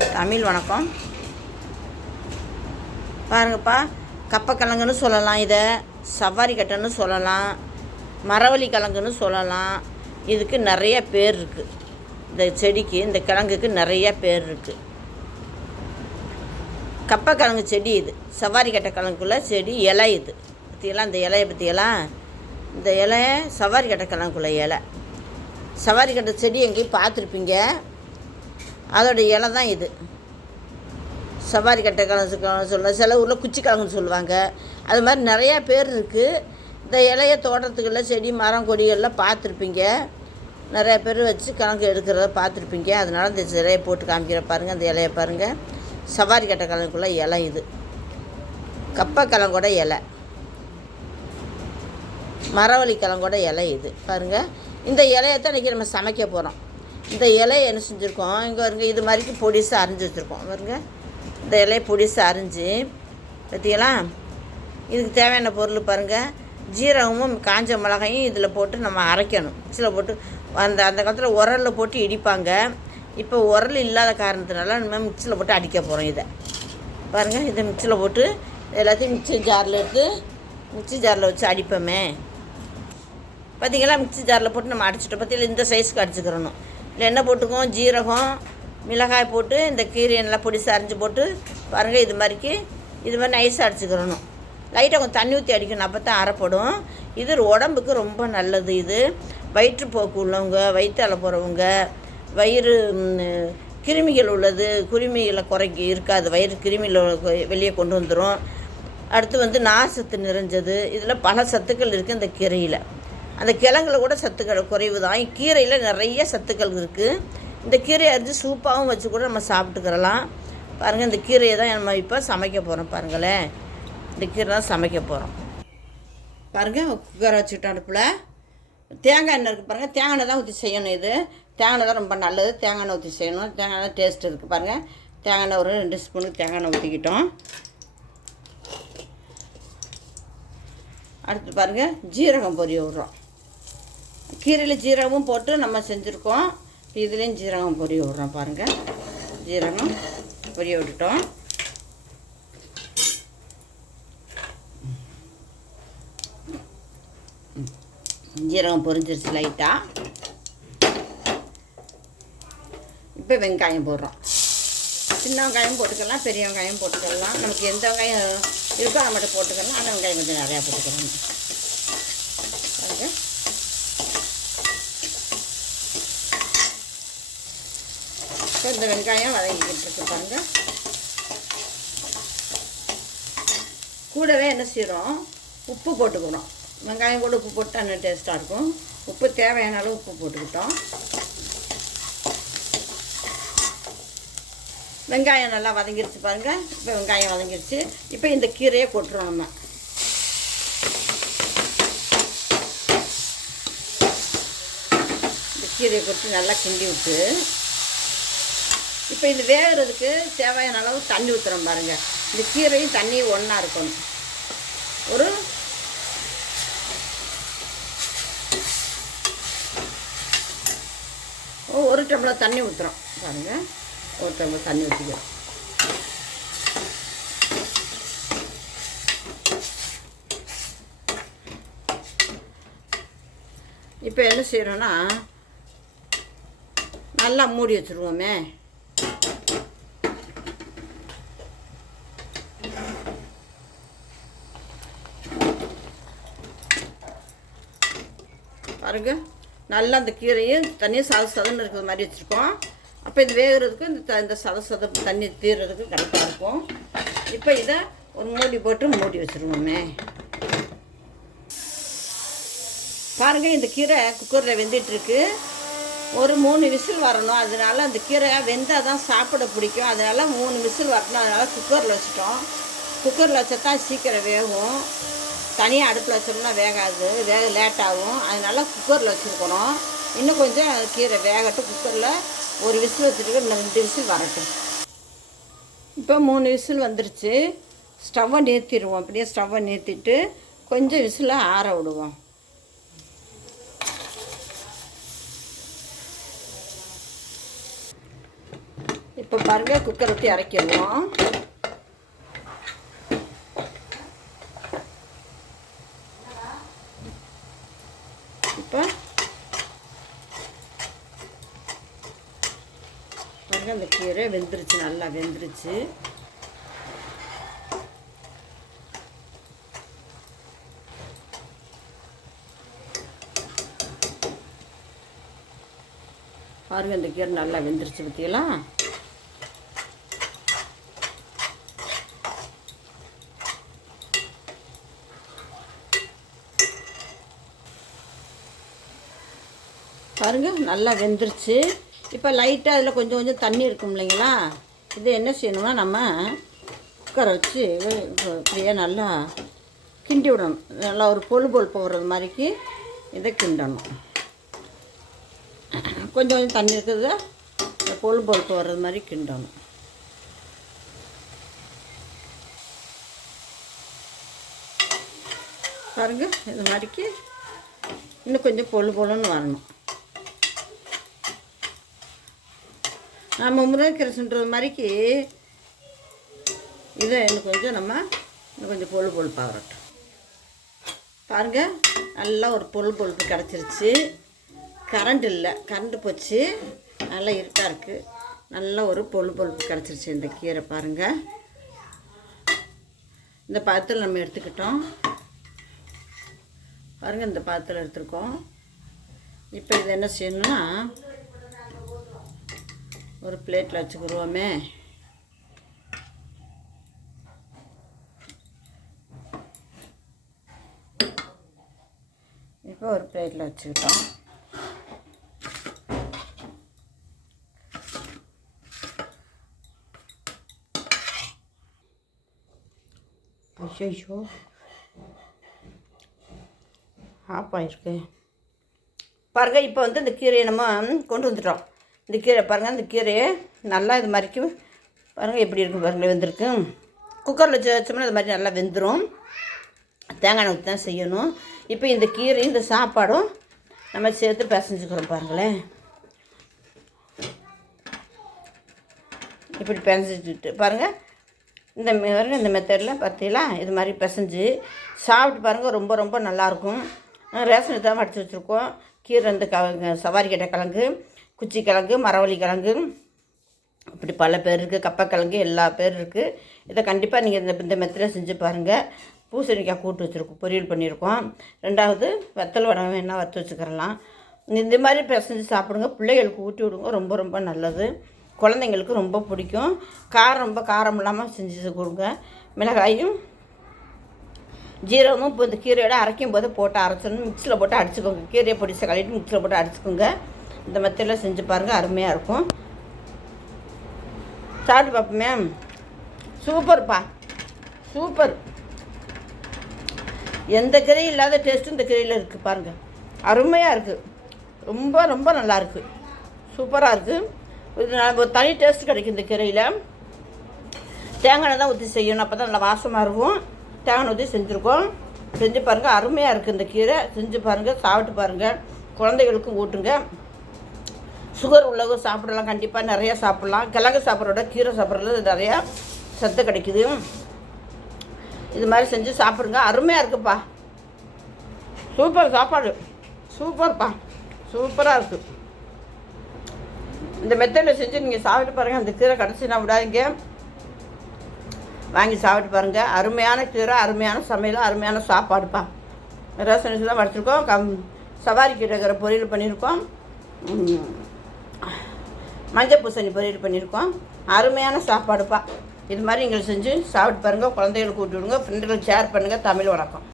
தமிழ் வணக்கம். பாருங்கப்பா, கப்பக்கிழங்குன்னு சொல்லலாம், இதை சவ்வாரி கட்டைன்னு சொல்லலாம், மரவள்ளி கிழங்குன்னு சொல்லலாம். இதுக்கு நிறைய பேர் இருக்குது. இந்த செடிக்கு, இந்த கிழங்குக்கு நிறைய பேர் இருக்குது. கப்பக்கிழங்கு செடி இது. சவ்வாரி கட்டை கிழங்குக்குள்ள செடி இலை இது. பற்றியெல்லாம் இந்த இலையை பற்றியெல்லாம், இந்த இலை சவ்வாரி கட்டை கிழங்குக்குள்ள இலை. சவ்வாரி கட்டை செடி எங்கேயும் பார்த்துருப்பீங்க. அதோடய இலை தான் இது. சவாரி கட்டை கிழங்கு சொல்ல, சில ஊரில் குச்சி கிழங்குன்னு சொல்லுவாங்க. அது மாதிரி நிறையா பேர் இருக்குது. இந்த இலைய தோட்டத்துக்குள்ள செடி மரம் கொடிகள்லாம் பார்த்துருப்பீங்க. நிறையா பேர் வச்சு கிழங்கு எடுக்கிறத பார்த்துருப்பீங்க. அதனால் இந்த இலையை போட்டு காமிக்கிற பாருங்கள். அந்த இலையை பாருங்கள். சவாரி கட்டை கிழங்குக்குள்ள இலை இது. கப்பக்கிழங்கோட இலை, மரவள்ளி கிழங்கோட இலை இது. பாருங்கள், இந்த இலையை தான் இன்றைக்கி நம்ம சமைக்க போகிறோம். இந்த இலையை என்ன செஞ்சுருக்கோம், இங்கே வருங்க, இது மாதிரிக்கு பொடிசாக அரிஞ்சு வச்சுருக்கோம். வருங்க, இந்த இலையை பொடிசாக அரிஞ்சு பார்த்தீங்களா. இதுக்கு தேவையான பொருள் பாருங்கள். ஜீரகமும் காஞ்ச மிளகாயும் இதில் போட்டு நம்ம அரைக்கணும். மிக்சியில் போட்டு அந்த காலத்தில் உரலில் போட்டு இடிப்பாங்க. இப்போ உரல் இல்லாத காரணத்தினால நம்ம மிக்சியில் போட்டு அடிக்க போகிறோம். இதை பாருங்கள், இதை மிக்சியில் போட்டு எல்லாத்தையும் மிக்சி ஜாரில் எடுத்து மிக்சி ஜாரில் வச்சு அடிப்போமே. பார்த்திங்களா, மிக்சி ஜாரில் போட்டு நம்ம அடிச்சிட்டோம். பார்த்தீங்களா, இந்த சைஸுக்கு அடிச்சுக்கிறணும். இல்லை என்ன போட்டுக்குவோம், ஜீரகம் மிளகாய் போட்டு இந்த கீரையை நல்லா பொடிசாக அரிஞ்சு போட்டு பாருங்கள். இது மாதிரி நைஸாக அடிச்சுக்கிறணும். லைட்டாக கொஞ்சம் தண்ணி ஊற்றி அடிக்கணும், அப்போ தான் அரைப்படும். இது உடம்புக்கு ரொம்ப நல்லது. இது வயிற்றுப்போக்கு உள்ளவங்க, வயிற்றால போகிறவங்க, வயிறு கிருமிகள் உள்ளது, கிருமிகளை குறைக்கி இருக்காது, வயிறு கிருமிகளை வெளியே கொண்டு வந்துடும். அடுத்து நார்சத்து நிறைஞ்சது. இதில் பல சத்துக்கள் இருக்குது இந்த கீரையில். அந்த கிழங்குல கூட சத்துக்கள் குறைவு தான். கீரையில் நிறைய சத்துக்கள் இருக்குது. இந்த கீரையை அரிஞ்சு சூப்பாகவும் வச்சு கூட நம்ம சாப்பிட்டுக்கிறலாம். பாருங்கள், இந்த கீரையை தான் நம்ம இப்போ சமைக்க போகிறோம். பாருங்களேன், இந்த கீரை தான் சமைக்க போகிறோம். பாருங்கள், குக்கரை வச்சுக்கிட்டோம். அடுப்பில் தேங்காய் எண்ணெய் இருக்குது. பாருங்கள், தேங்காய் எண்ணெய் தான் ஊற்றி செய்யணும். இது தேங்காய் எண்ணெய் தான் ரொம்ப நல்லது. தேங்காய் எண்ணெய் ஊற்றி செய்யணும். தேங்காய் எண்ணெய் டேஸ்ட் இருக்குது. பாருங்கள், தேங்காய் எண்ணெய் ஒரு 2 ஸ்பூனுக்கு தேங்காய் எண்ணெய் ஊற்றிக்கிட்டோம். அடுத்து பாருங்கள், ஜீரகம் பொரிய விட்றோம். கீரையில் ஜீரகமும் போட்டு நம்ம செஞ்சுருக்கோம். இதுலேயும் ஜீரகம் பொரிய விட்றோம். பாருங்கள், ஜீரகம் பொரிய விட்டுட்டோம். ஜீரகம் பொரிஞ்சிருச்சு லைட்டாக. இப்போ வெங்காயம் போடுறோம். சின்ன வெங்காயம் போட்டுக்கலாம், பெரிய வெங்காயம் போட்டுக்கலாம். நமக்கு எந்த வெங்காயம் இருக்கோ அதை மட்டும் போட்டுக்கலாம். ஆனால் வெங்காயம் கொஞ்சம் நிறையா போட்டுக்கலாம். பாருங்கள், இப்போ இந்த வெங்காயம் வதங்கிக்கிட்டு இருக்கு. பாருங்கள், கூடவே என்ன செய்கிறோம், உப்பு போட்டுக்கிறோம். வெங்காயம் கூட உப்பு போட்டு இன்னும் டேஸ்ட்டாக இருக்கும். உப்பு தேவையான அளவு உப்பு போட்டுக்கிட்டோம். வெங்காயம் நல்லா வதங்கிருச்சு. பாருங்கள், இப்போ வெங்காயம் வதங்கிருச்சு. இப்போ இந்த கீரையை கொட்டுறோம். நம்ம இந்த கீரையை கொட்டி நல்லா கிண்டி விட்டு இப்போ இது வேகிறதுக்கு தேவையான அளவு தண்ணி ஊற்றுறோம். பாருங்கள், இந்த கீரையும் தண்ணியும் ஒன்றா இருக்கணும். ஒரு டம்ளர் தண்ணி ஊற்றுறோம். பாருங்கள், ஒரு டம்ளர் தண்ணி ஊற்றிக்கிறோம். இப்போ என்ன செய்கிறோன்னா, நல்லா மூடி வச்சுருவோமே. பாருங்க, நல்லா அந்த கீரையும் தண்ணியும் சதன்னு இருக்கிற மாதிரி வச்சுருக்கோம். அப்போ இது வேகிறதுக்கு இந்த சத தண்ணி தீர்றதுக்கு கரெக்டாக இருக்கும். இப்போ இதை ஒரு மூடி போட்டு மூடி வச்சுருவோமே. பாருங்கள், இந்த கீரை குக்கரில் வெந்துட்டுருக்கு. ஒரு 3 விசில் வரணும். அதனால் அந்த கீரை வெந்தால் தான் சாப்பிட பிடிக்கும். அதனால் 3 விசில் வரணும். அதனால் குக்கரில் வச்சுட்டோம். குக்கரில் வச்சா தான் சீக்கிரம் வேகும். தனியாக அடுப்பில் வச்சோம்னா வேகாது, லேட்டாகும். அதனால் குக்கரில் வச்சுருக்கணும். இன்னும் கொஞ்சம் கீரை வேகட்டும். குக்கரில் ஒரு விசில் வச்சுட்டு இன்னும் 2 விசில் வரட்டும். இப்போ 3 விசில் வந்துருச்சு. ஸ்டவ்வை நிறுத்திடுவோம். அப்படியே ஸ்டவ்வை நிறுத்திட்டு கொஞ்சம் விசிலை ஆற விடுவோம். இப்போ பாருங்கள், குக்கர் விட்டு இறக்கிடுவோம். இப்போ பாருங்கள், அந்த கீரை வெந்துருச்சு, நல்லா வெந்துருச்சு. பாருங்கள், இந்த கீரை நல்லா வெந்துருச்சு பார்த்தீங்களா? பாருங்கள், நல்லா வெந்துருச்சு. இப்போ லைட்டாக அதில் கொஞ்சம் கொஞ்சம் தண்ணி இருக்கும் இல்லைங்களா? இது என்ன செய்யணும்னா, நம்ம குக்கரை வச்சு இப்படியே நல்லா கிண்டி விடணும். நல்லா ஒரு பொல் போடுறது மாதிரிக்கு இதை கிண்டணும். கொஞ்சம் கொஞ்சம் தண்ணி இருக்குது, இந்த பொல் போடுறது மாதிரி கிண்டணும். பாருங்கள், இது மாதிரிக்கு இன்னும் கொஞ்சம் பொல்லுன்னு வரணும். நம்ம முருங்கைக்கீரை சுண்டுறது மாதிரிக்கு இதை இன்னும் கொஞ்சம் பொல் பாருட்டும். பாருங்கள், நல்லா ஒரு பொல் கிடச்சிருச்சு. கரண்ட் இல்லை, கரண்ட் போச்சு, நல்லா இருட்டாக இருக்குது. நல்லா ஒரு பொல் கிடச்சிருச்சு இந்த கீரை. பாருங்கள், இந்த பாத்திரம் நம்ம எடுத்துக்கிட்டோம். பாருங்கள், இந்த பாத்திரம் எடுத்துருக்கோம். இப்போ இது என்ன செய்யணும்னா, ஒரு பிளேட்டில் வச்சுக்கிடுவோமே. இப்போ ஒரு பிளேட்டில் வச்சுக்கிட்டோம். ஐயோ, ஆஃப் ஆகிருக்கு. பாருங்கள், இப்போ இந்த கீரையை நம்ம கொண்டு வந்துட்டோம். இந்த கீரை பாருங்கள், இந்த கீரையை நல்லா இது மாதிரிக்கு பாருங்கள் எப்படி இருக்குது பாருங்கள், வெந்திருக்கு. குக்கரில் வச்சோம்னா இது மாதிரி நல்லா வெந்துடும். தேங்காய் எண்ணெய் ஊற்றி தான் செய்யணும். இப்போ இந்த கீரையும் இந்த சாப்பாடும் நம்ம சேர்த்து பிசைஞ்சுக்கிறோம். பாருங்களேன், இப்படி பிசைஞ்சிட்டு பாருங்கள், இந்த மெத்தடில் பார்த்தீங்களா, இது மாதிரி பிசைஞ்சு சாப்பிட்டு பாருங்கள். ரொம்ப ரொம்ப நல்லாயிருக்கும். ரேஷன் தான் அடித்து வச்சுருக்கோம். கீரை இந்த சவாரிக்கட்டை கிழங்கு, குச்சி கிழங்கு, மரவள்ளி கிழங்கு, இப்படி பல பேர் இருக்குது. கப்பக்கிழங்கு, எல்லா பேர் இருக்குது. இதை கண்டிப்பாக நீங்கள் இந்த மெத்தடில் செஞ்சு பாருங்கள். பூசணிக்காய் கூட்டு வச்சுருக்கோம், பொரியல் பண்ணியிருக்கோம். ரெண்டாவது வெத்தலை வடை வேணால் வறுத்து வச்சுக்கிறலாம். இந்த மாதிரி பிசைஞ்சு சாப்பிடுங்க, பிள்ளைகளுக்கு ஊட்டி விடுங்க. ரொம்ப ரொம்ப நல்லது, குழந்தைங்களுக்கு ரொம்ப பிடிக்கும். ரொம்ப காரம் இல்லாமல் செஞ்சு கொடுங்க. மிளகாயும் ஜீரகமும் இப்போ இந்த கீரையோட அரைக்கும் போது போட்டு அரைச்சிடணும். மிக்ஸியில் போட்டு அடிச்சுக்கோங்க. கீரையை பொடிசை கழுவிட்டு மிக்ஸியில் போட்டு அடிச்சுக்கோங்க. இந்த மெத்தடில் செஞ்சு பாருங்கள், அருமையாக இருக்கும். சாப்பிட்டு பார்ப்போமே. சூப்பர்ப்பா, சூப்பர். எந்த கீரையும் இல்லாத டேஸ்ட்டும் இந்த கீரையில் இருக்குது. பாருங்கள், அருமையாக இருக்குது. ரொம்ப ரொம்ப நல்லாயிருக்கு, சூப்பராக இருக்குது. இது ஒரு தனி டேஸ்ட் கிடைக்கும் இந்த கீரையில். தேங்காய் தான் ஊற்றி செய்யணும், அப்போ தான் நல்லா வாசமாக இருக்கும். தேங்காய் ஊற்றி செஞ்சுருக்கோம். செஞ்சு பாருங்கள், அருமையாக இருக்குது இந்த கீரை. செஞ்சு பாருங்கள், சாப்பிட்டு பாருங்கள், குழந்தைகளுக்கும் ஊட்டுங்க. சுகர் உள்ளவங்க சாப்பிடலாம், கண்டிப்பாக நிறையா சாப்பிட்லாம். கிழங்கு சாப்பிட்றோட கீரை சாப்பிட்றது நிறையா சத்து கிடைக்குது. இது மாதிரி செஞ்சு சாப்பிடுங்க, அருமையாக இருக்குப்பா. சூப்பர் சாப்பாடு, சூப்பர்ப்பா, சூப்பராக இருக்குது. இந்த மெத்தடில் செஞ்சு நீங்கள் சாப்பிட்டு பாருங்கள். அந்த கீரை கிடச்சினா விடாதீங்க, வாங்கி சாப்பிட்டு பாருங்கள். அருமையான கீரை, அருமையான சமையல், அருமையான சாப்பாடுப்பா. ரேஷன் தான் வச்சுருக்கோம். சவாரி கீரை பொரியல் பண்ணியிருக்கோம். மஞ்சள் பூசணி பொரியல் பண்ணியிருக்கோம். அருமையான சாப்பாடுப்பா. இது மாதிரி நீங்கள் செஞ்சு சாப்பிட்டு பாருங்கள். குழந்தைகளுக்கு ஊட்டி விடுங்க. ஃப்ரெண்டுகளுக்கு ஷேர் பண்ணுங்கள். தமிழ் வணக்கம்.